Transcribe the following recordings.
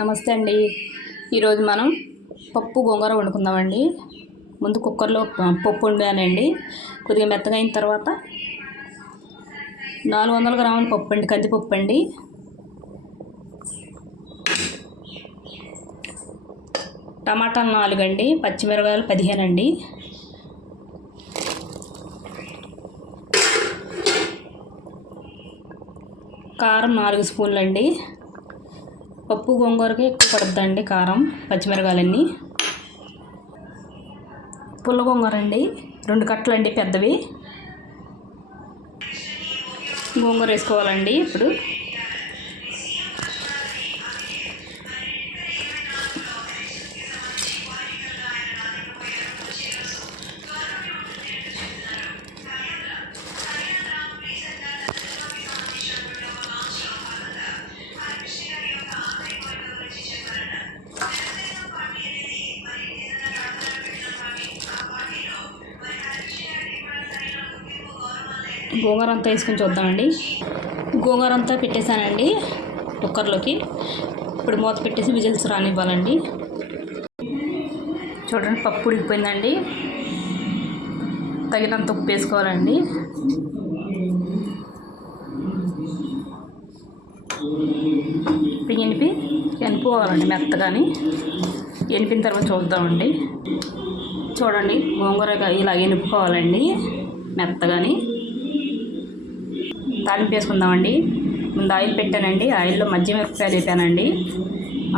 నమస్తే అండి. ఈరోజు మనం పప్పు గోంగూర వండుకుందామండి. ముందు కుక్కర్లో పప్పు వండానండి. కొద్దిగా మెత్తగా అయిన తర్వాత 400 గ్రాముల పప్పు అండి, కందిపప్పు అండి. టమాటాలు 4 అండి, పచ్చిమిరపకాయలు 15 అండి. కారం 4 స్పూన్లు అండి. పప్పు గోంగూరకి ఎక్కువ పడుతుందండి కారం, పచ్చిమిరపకాయలన్నీ. పుల్ల గోంగూర అండి, 2 కట్టలు అండి పెద్దవి. గోంగూర వేసుకోవాలండి. ఇప్పుడు గోంగూర అంతా వేసుకొని చూద్దామండి. గోంగూర అంతా పెట్టేశానండి కుక్కర్లోకి. ఇప్పుడు మూత పెట్టేసి విజిల్స్ రానివ్వాలండి. చూడండి, పప్పు ఉడికిపోయిందండి. తగినంత ఉప్పు వేసుకోవాలండి. ఎనిపోవాలండి మెత్తగాని. ఎనిపిన తర్వాత చూద్దామండి. చూడండి, గోంగూర ఇలా ఎనుపుకోవాలండి మెత్తగాని. తాలింపు వేసుకుందామండి. ముందు ఆయిల్ పెట్టానండి. ఆయిల్లో మిరపకాయలు వేసానండి.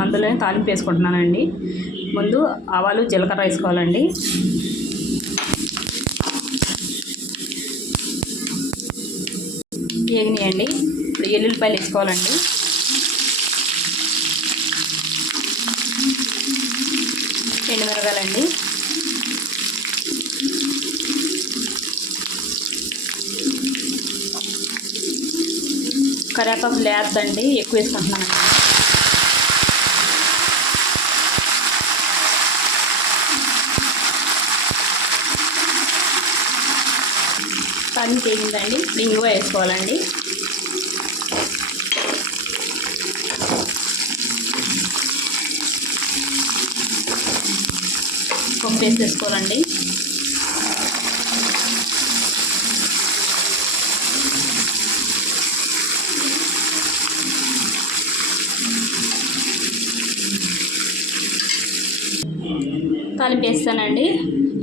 అందులోనే తాలింపు వేసుకుంటున్నానండి. ముందు ఆవాలు, జీలకర్ర వేసుకోవాలండి. వేగినాయండి. ఇప్పుడు ఎల్లుల్లిపాయలు వేసుకోవాలండి. ఎండుమిరపకాయలండి. కరివేపాకు లేదండి, ఎక్కువ వేసుకుంటున్నానండి. తాలింపు వేగిందండి. ఇప్పుడు ఇంగువ వేసుకోవాలండి. పప్పు వేసేసుకోవాలండి. తాలింపు వేస్తానండి.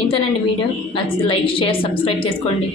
ఇంతేనండి వీడియో. నచ్చితే లైక్, షేర్, సబ్స్క్రైబ్ చేసుకోండి.